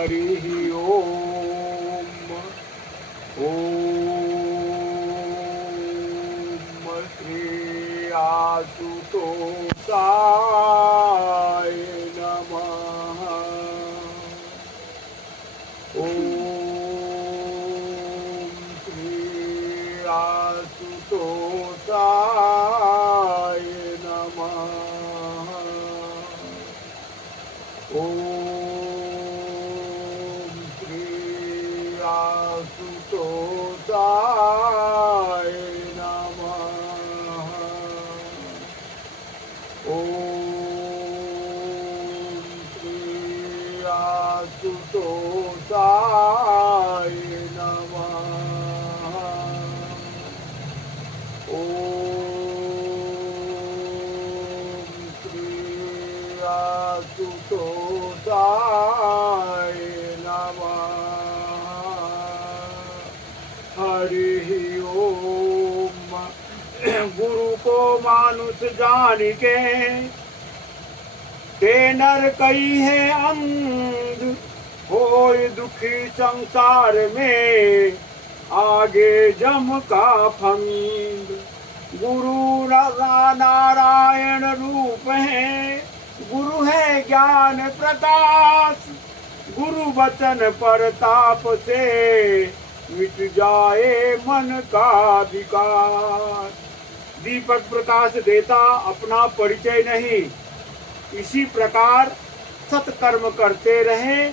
हरि ओम। ओम श्री आशुतोषाय नमः। ओम श्री आशुतोषाय नमः। ओम श्री आशुतोषाय नमः। ओम श्री आशुतोषाय नमः। ओम श्री आशुतोषाय नमः। हरि ओम। गुरु को मानुष जान के ते नर कई है अंग, होय दुखी संसार में आगे जम का फंद। गुरु नारायण रूप है, गुरु है ज्ञान प्रकाश। गुरु वचन परताप से मिट जाए मन का विकार। दीपक प्रकाश देता अपना परिचय नहीं, इसी प्रकार सत्कर्म करते रहें,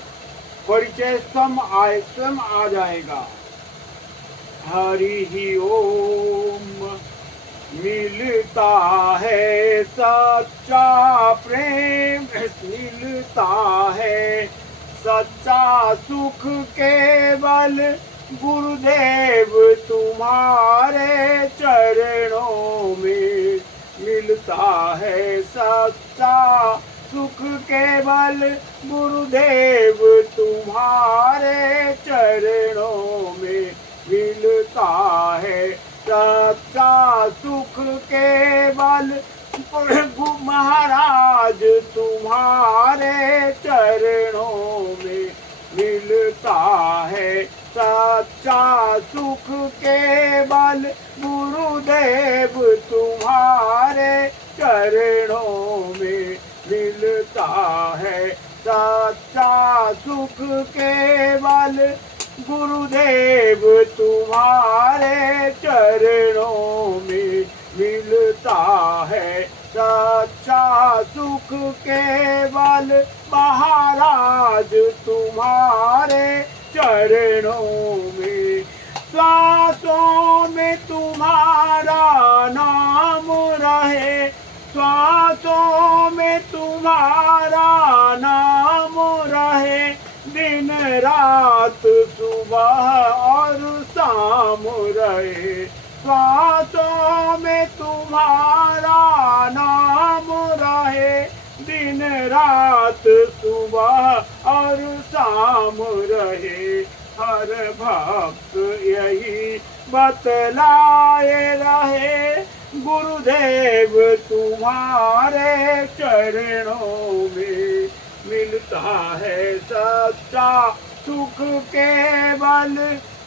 परिचय स्वयं आ जाएगा। हरि ओम। मिलता है सच्चा प्रेम, मिलता है सच्चा सुख केवल गुरुदेव तुम्हारे चरणों में। मिलता है सच्चा सुख केवल गुरुदेव तुम्हारे चरणों में। मिलता है सच्चा सुख केवल महाराज तुम्हारे चरणों में। मिलता है सच्चा सुख केवल गुरुदेव तुम्हारे चरणों में। मिलता है सच्चा सुख केवल गुरुदेव तुम्हारे चरणों में। मिलता है सच्चा सुख केवल महाराज तुम्हारे चरणों में। श्वासों में तुम्हारा नाम रहे, श्वासों में तुम्हारा नाम रहे। दिन रात सुबह और शाम रहे, श्वासों में तुम्हारा नाम रहे। दिन रात सुबह और शाम रहे। हर भक्त यही बतलाए रहे, गुरुदेव तुम्हारे चरणों में। मिलता है सच्चा सुख केवल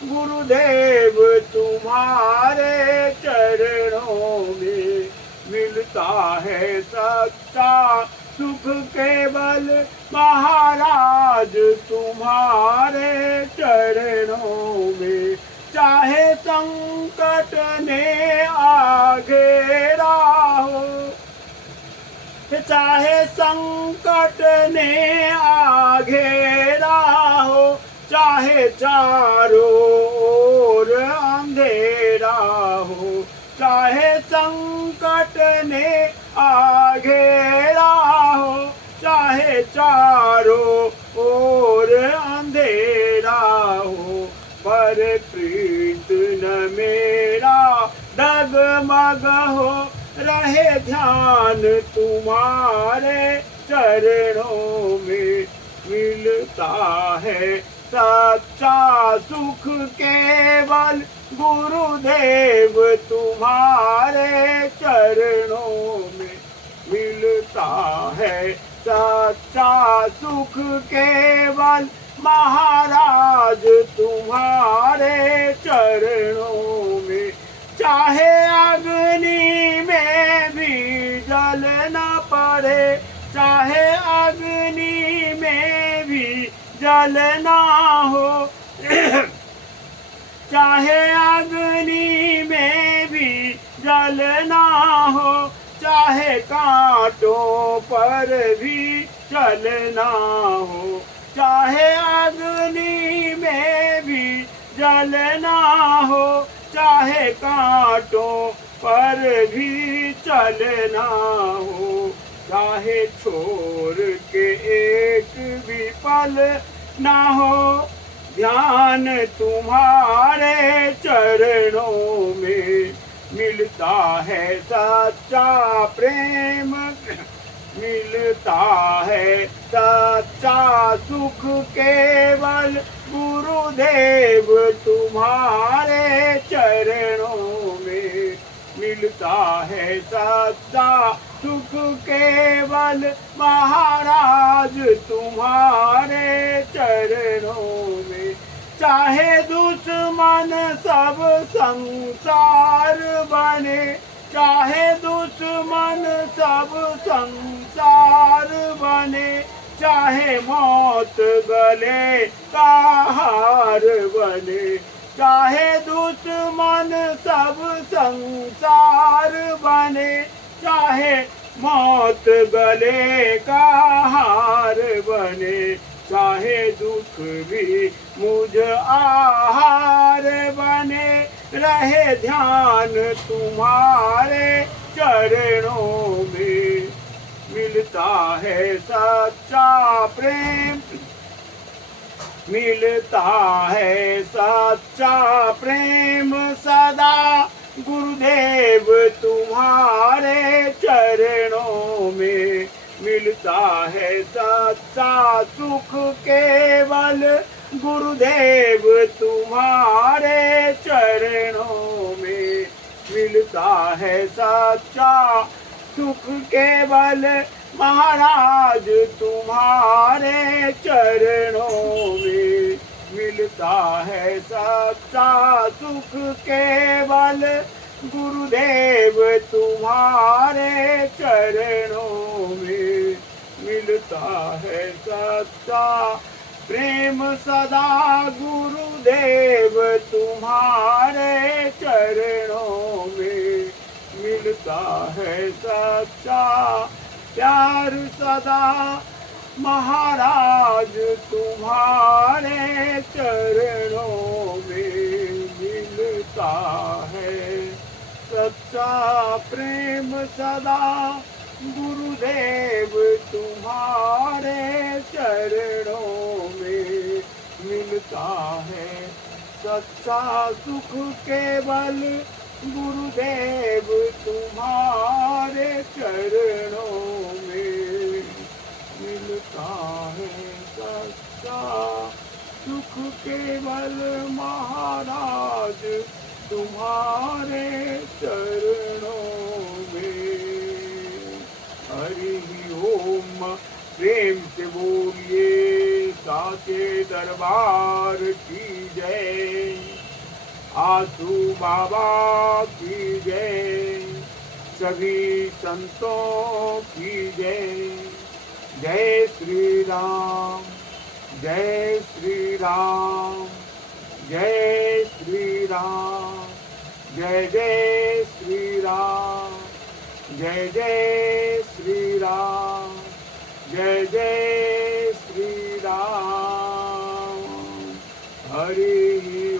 गुरुदेव तुम्हारे चरणों में। मिलता है सच्चा सुख केवल महाराज तुम्हारे चरणों में। चाहे संकट ने घेरा हो, चाहे संकट ने घेरा हो, चाहे चारों ओर अंधेरा हो। चाहे संकट ने घेरा हो, चाहे चारों ओर अंधेरा हो। पर प्रीत न मेरा डगमग हो, रहे ध्यान तुम्हारे चरणों में। मिलता है सच्चा सुख केवल गुरुदेव तुम्हारे चरणों में। मिलता है सच्चा सुख केवल महाराज तुम्हारे चरणों में। चाहे अग्नि में भी जलना पड़े, चाहे अग्नि में भी जलना हो, चाहे अग्नि में भी जलना हो, चाहे कांटों पर भी चलना हो, चाहे अग्नि में भी जलना हो, चाहे कांटों पर भी चलना हो, चाहे छोड़ के एक भी पल ना हो, ध्यान तुम्हारे चरणों में। मिलता है सच्चा प्रेम, मिलता है सच्चा सुख केवल गुरुदेव तुम्हारे चरणों में। मिलता है सच्चा सुख केवल महाराज तुम्हारे चरणों में। चाहे दुश्मन सब संसार बने, चाहे दुश्मन सब संसार बने, चाहे मौत गले का हार बने, चाहे दुश्मन सब संसार बने, चाहे मौत गले का हार बने, चाहे दुख भी मुझ आहार बने, रहे ध्यान तुम्हारे चरणों में। मिलता है सच्चा प्रेम, मिलता है सच्चा प्रेम सदा गुरुदेव तुम्हारे चरणों में। मिलता है सच्चा सुख केवल गुरुदेव तुम्हारे चरणों में। मिलता है सच्चा सुख केवल महाराज तुम्हारे चरणों में। मिलता है सच्चा सुख केवल गुरुदेव तुम्हारे चरणों में। मिलता है सच्चा प्रेम सदा गुरुदेव तुम्हारे चरणों में। मिलता है सच्चा प्यार सदा महाराज तुम्हारे चरणों में। मिलता है सच्चा प्रेम सदा गुरुदेव तुम्हारे चरणों में। मिलता है सच्चा सुख केवल गुरुदेव तुम्हारे चरणों में। मिलता है सच्चा सुख केवल महाराज तुम्हारे चरणों में। हरि ओम। प्रेम से बोलिए साचे दरबार की जय। आसू बाबा की जय। सभी संतों की जय। जय श्री राम, जय श्री राम, जय श्री राम, जय जय श्री राम, जय जय श्री राम, जय जय श्री राम। हरि